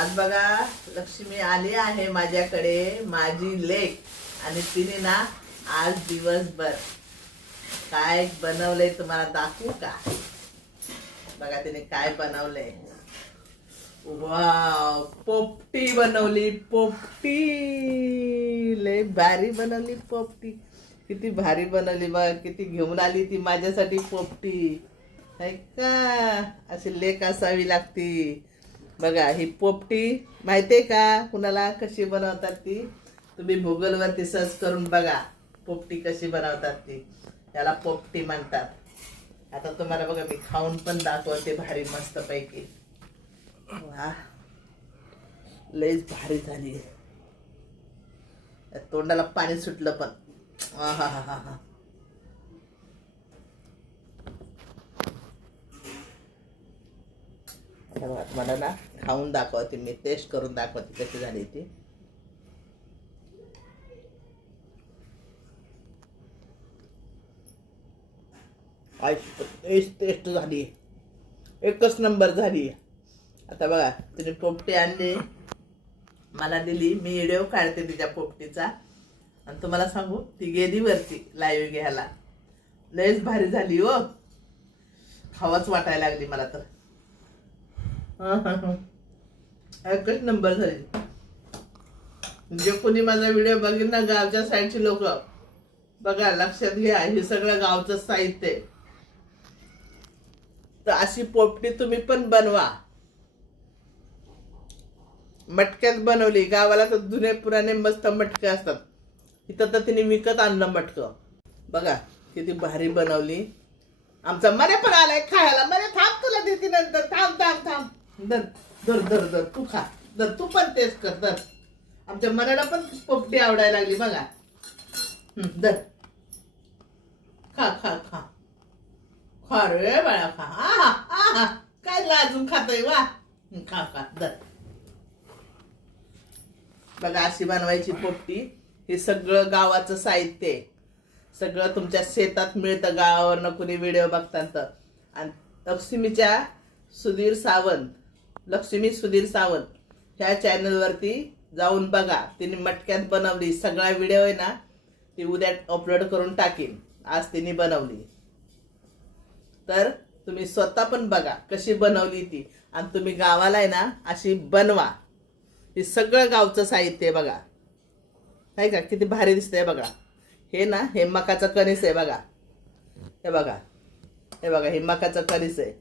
आज बघा लक्ष्मी आली आहे माझ्याकडे, माझी लेक. आणि तिने ना आज दिवसभर काय बनवलंय तुम्हाला दाखवू का? बघा तिने काय बनवलंय. वाव, पोपटी बनवली. पोपटी लय भारी बनवली पोपटी. किती भारी बनवली बघ. किती घेऊन आली ती माझ्यासाठी पोपटी. है का? अशी लेक असावी लागती. बघा ही पोपटी माहितीये का कुणाला कशी बनवतात ती? तुम्ही गुगलवरती सर्च करून बघा पोपटी कशी बनवतात ती. त्याला पोपटी म्हणतात. आता तुम्हाला बघा मी खाऊन पण दाखवते भारी मस्त पैकी. वा, लयच भारी झाली. तोंडाला पाणी सुटलं पण. हा हा हा हा. मला ना खाऊन दाखवते, मी टेस्ट करून दाखवते कशी झाली ती. टेस्ट झाली, एकच नंबर झाली. आता बघा तिने पोपटी आणली, मला दिली. मी व्हिडिओ काढते तिच्या पोपटीचा आणि तुम्हाला सांगू ती गेली वरती लाईव्ह घ्यायला. लयच भारी झाली हो. खावाच वाटायला लागली मला तर. एकच नंबर झाली. जे कोणी माझा व्हिडिओ बघेल ना गावच्या साईडची लोक, बघा लक्षात घ्या हे सगळं गावचं साहित्य आहे. तर अशी पोपटी तुम्ही पण बनवा. मटक्यात बनवली. गावाला तर जुने पुराणे मस्त मटके असतात. इथं तर तिने विकत आणलं मटकं. बघा किती भारी बनवली. आमचा मरे पण आलाय खायला. मरे थांब, तुला देते नंतर. थांब थांब थांब. दर दर दर दर तू खा. दर तू पण टेस्ट कर. दर आमच्या मराला पण पोपटी आवडायला लागली बघा. दर खा खा खा खा रे बाळा खा. आहा आहा काय लाजून खातोय वा. खा खा दर. बघा अशी बनवायची पोपटी. हे सगळं गावाचं साहित्य आहे. सगळं तुमच्या शेतात मिळतं गावावरनं कुणी व्हिडिओ बघतात. आणि लक्ष्मीच्या सुधीर सावंत, लक्ष्मी सुधीर सावंत ह्या चॅनलवरती जाऊन बघा. तिने मटक्यात बनवली. सगळा व्हिडिओ आहे ना ती उद्या अपलोड करून टाकीन. आज तिने बनवली तर तुम्ही स्वतः पण बघा कशी बनवली ती. आणि तुम्ही गावाला आहे ना अशी बनवा. हे सगळं गावचं साहित्य आहे बघा. आहे का? किती भारी दिसतंय बघा. हे ना हे मकाचं कणीस आहे बघा. हे बघा, हे बघा हे मकाचं कणीस आहे.